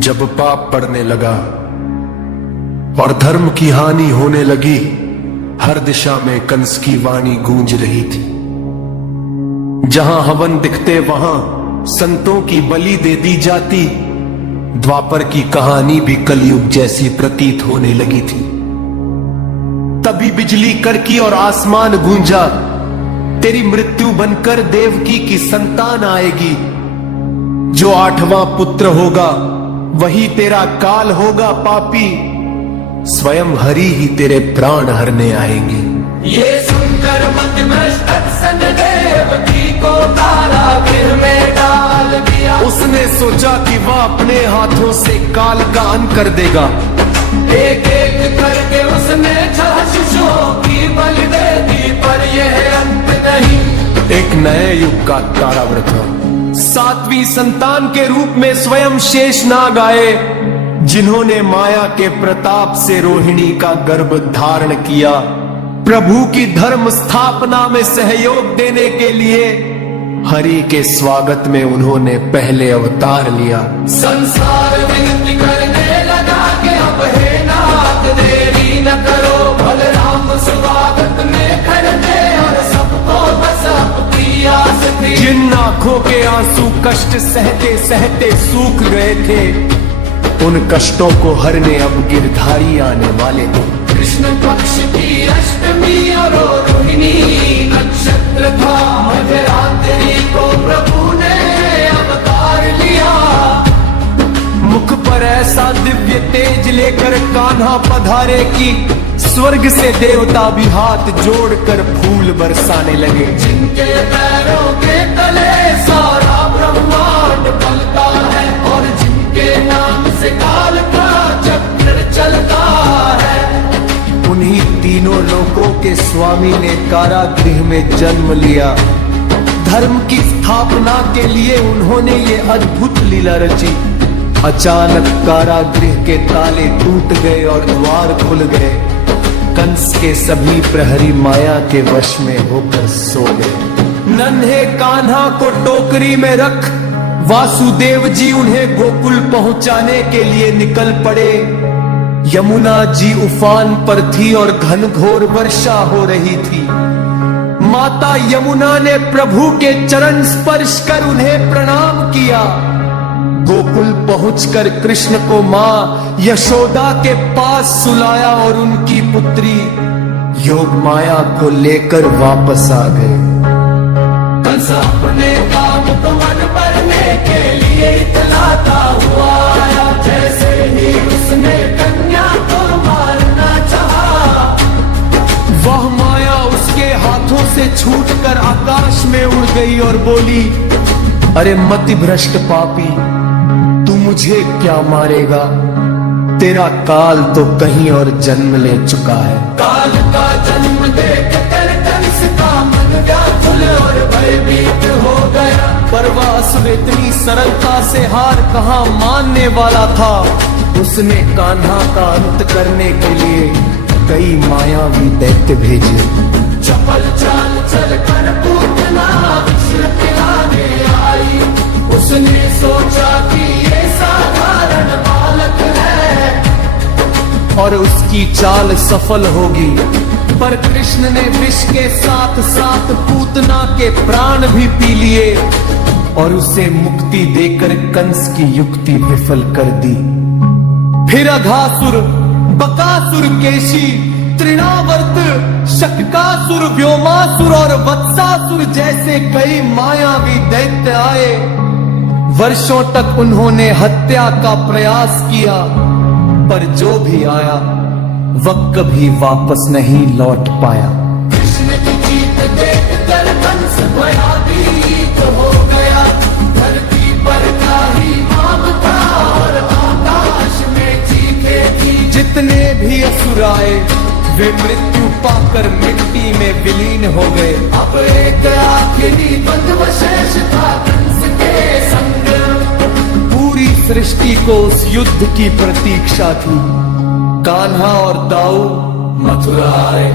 जब पाप बढ़ने लगा और धर्म की हानि होने लगी, हर दिशा में कंस की वाणी गूंज रही थी। जहां हवन दिखते वहां संतों की बलि दे दी जाती। द्वापर की कहानी भी कलयुग जैसी प्रतीत होने लगी थी। तभी बिजली कड़की और आसमान गूंजा, तेरी मृत्यु बनकर देवकी की संतान आएगी। जो 8वां पुत्र होगा वही तेरा काल होगा पापी। स्वयं हरि ही तेरे प्राण हरने आएंगे। ये सुनकर मतिभ्रष्ट देवकी को कारागृह में डाल दिया। उसने सोचा कि वह अपने हाथों से काल का अंत कर देगा। एक एक करके उसने 6 शिशुओं की बलि दे दी, पर यह अंत नहीं। एक नए युग का ताराव्रत था। 7वीं संतान के रूप में स्वयं शेषनाग आए, जिन्होंने माया के प्रताप से रोहिणी का गर्भ धारण किया। प्रभु की धर्म स्थापना में सहयोग देने के लिए हरि के स्वागत में उन्होंने पहले अवतार लिया। संसार विनती करने लगा कि अब हे नाथ देरी न करो, बलराम स्वागत में करते और सबको बस आपकी आस थी। जिन आंखों के आंसू कष्ट सहते सहते सूख गए थे, उन कष्टों को हरने अब गिरधारी आने वाले थे। कृष्ण पक्ष की अष्टमी और रोहिणी नक्षत्र था। मध्यरात्रि को प्रभु ने अवतार लिया। मुख पर ऐसा दिव्य तेज लेकर कान्हा पधारे कि स्वर्ग से देवता भी हाथ जोड़कर फूल बरसाने लगे। जिनके पैरों के तले सारा ब्रह्मांड पलता है और जिनके नाम से काल का चक्र चलता है। उन्हीं तीनों लोकों के स्वामी ने कारागृह में जन्म लिया। धर्म की स्थापना के लिए उन्होंने ये अद्भुत लीला रची। अचानक कारागृह के ताले टूट गए और द्वार खुल गए। कंस के सभी प्रहरी माया के वश में होकर सो गए। नन्हे कान्हा को टोकरी में रख वासुदेव जी उन्हें गोकुल पहुंचाने के लिए निकल पड़े। यमुना जी उफान पर थी और घनघोर वर्षा हो रही थी। माता यमुना ने प्रभु के चरण स्पर्श कर उन्हें प्रणाम किया। गोकुल पहुंचकर कृष्ण को मां यशोदा के पास सुलाया और उनकी पुत्री योग माया को लेकर वापस आ गए। कंस अपने काम को मन भरने के लिए इतलाता हुआ आया। जैसे ही उसने कन्या को मारना चाहा, वह माया उसके हाथों से छूटकर आकाश में उड़ गई और बोली, अरे मति भ्रष्ट पापी, तू मुझे क्या मारेगा? तेरा काल तो कहीं और जन्म ले चुका है। काल का जन्म देखकर कंस का मन व्याकुल और भयभीत हो गया। पर वह असुर इतनी सरलता से हार कहां मानने वाला था। उसने कान्हा का अंत करने के लिए कई मायावी दैत्य भेजे। चपल चाल चलकर पूतना विश्व खिलाने आई। उसने सोचा कि ये साधारण बालक है और उसकी चाल सफल होगी। पर कृष्ण ने विष के साथ साथ पूतना के प्राण भी पी लिए और उसे मुक्ति देकर कंस की युक्ति विफल कर दी। फिर अघासुर, बकासुर, केशी, तृणावर्त, शक्कासुर, व्योमासुर और वत्सासुर जैसे कई मायावी दैत्य आए। वर्षों तक उन्होंने हत्या का प्रयास किया, पर जो भी आया वह कभी वापस नहीं लौट पाया। कृष्ण की जीत देखकर कंस भयभीत हो गया। धरती पर का ही नाम था और आकाश में चीखे थी। जितने भी असुर आए वे मृत्यु पाकर मिट्टी में विलीन हो गए। अब एक आखिरी बंधु शेष था कंस के संग। पूरी सृष्टि को उस युद्ध की प्रतीक्षा थी। कान्हा और दाऊ मथुरा आए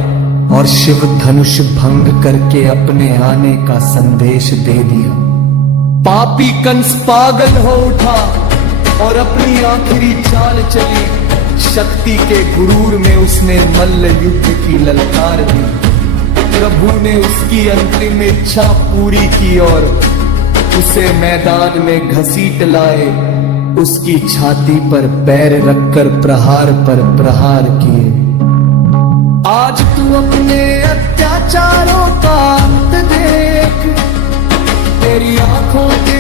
और शिव धनुष भंग करके अपने आने का संदेश दे दिया। पापी कंस पागल हो उठा और अपनी आखिरी चाल चली। शक्ति के गुरूर में उसने मल्ल युद्ध की ललकार दी। प्रभु ने उसकी अंतिम इच्छा पूरी की और उसे मैदान में घसीट लाए। उसकी छाती पर पैर रखकर प्रहार पर प्रहार किए। आज तू अपने अत्याचारों का अंत देख, तेरी आंखों के